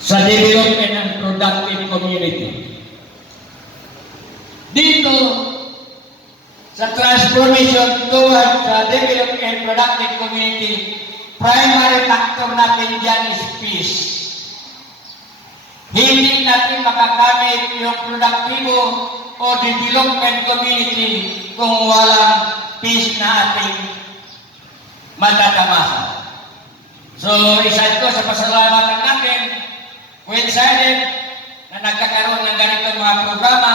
sa development and productive community. Dito, sa transformation towards the development and productive community, primary factor natin dyan is peace. Hindi natin makakamit yung produktibo o development community kung walang peace na ating matatamasa. So, isa ito sa pasalamatan natin, coincided na nagkakaroon ng ganitong mga programa,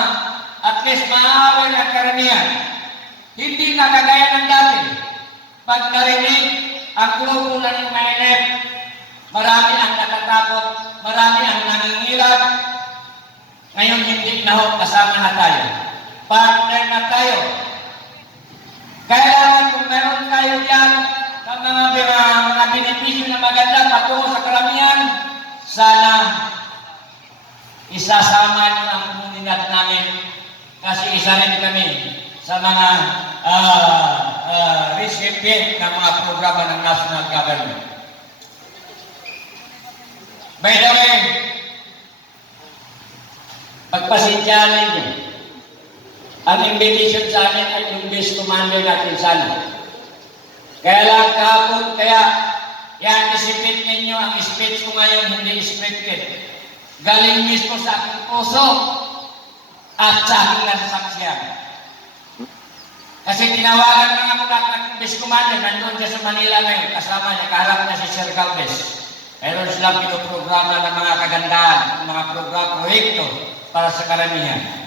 at least maaaway ang karamihan. Hindi na kagaya ng dati. Pag narinig ang grupo ng MINEP, marami ang natatakot, marami ang nangingilab. Ngayon hindi na ho, kasama na tayo. Partner na tayo. Kailangan kung meron tayo yan ng mga benepisyo na maganda patungo sa karamihan, sana isasama niyo ang komunidad namin kasi isa rin kami sa mga recipient ng mga programa ng national government. By the way, pagpasensyahan ninyo, ang invitation sa amin ay yung base commander natin sana. Kaya lang kahapon, kaya i-anticipate ninyo ang speech ko ngayon, hindi scripted. Galing mismo sa aking puso at sa aking nasasaksiyan. Kasi tinawagan na nga mula ng base commander, nandun siya sa Manila ngayon, kasama niya, kaharap na si Sir Galvez. Meron silang pinoprograma ng mga kagandahan, ng mga proyekto para sa karamihan.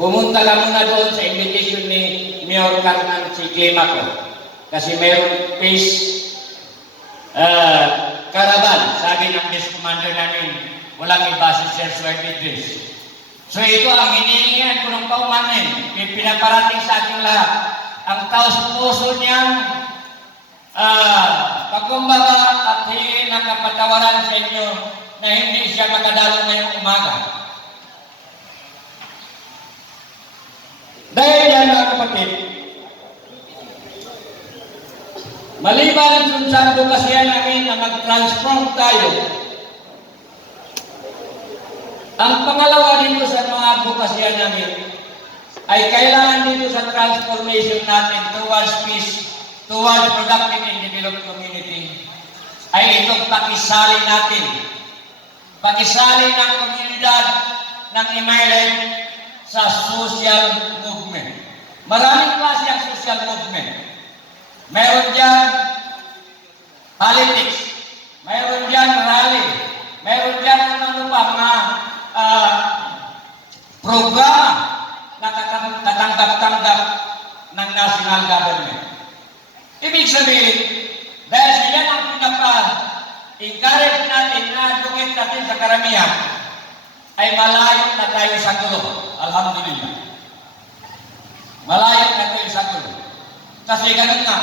Pumunta ka muna doon sa invitation ni Mayor Carmen si Climaco. Kasi mayroon peace caravan. Sabi ng base commander namin, walang iba si Sir Swerd Idris. So ito ang hinihingan ko ng paumanin. Pinaparating sa ating lahat. Ang taos-puso niyang pagkumbaga at hingin ng kapatawaran sa inyo na hindi siya makadalo ngayong umaga. Dahil yan mga kapatid, maliban dun sa advokasya namin na mag-transform tayo, ang pangalawa dito sa mga advokasya namin ay kailangan dito sa transformation natin towards peace, towards productive and developed community, ay itong pakisali natin. Pakisali ng komunidad ng Imaylen sa social movement. Maraming klase ang social movement. Mayroon dyan politics, mayroon dyan rally, mayroon dyan ano pa mga programa na katanggap-tanggap ng national government. Ibig sabihin, dahil sila ang pinapa-encourage natin na advocate natin sa karamihan, ay malayo na tayo sa gulo. Alhamdulillah. Malayo na tayo sa gulo. Kasi ganun nga,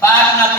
paano natin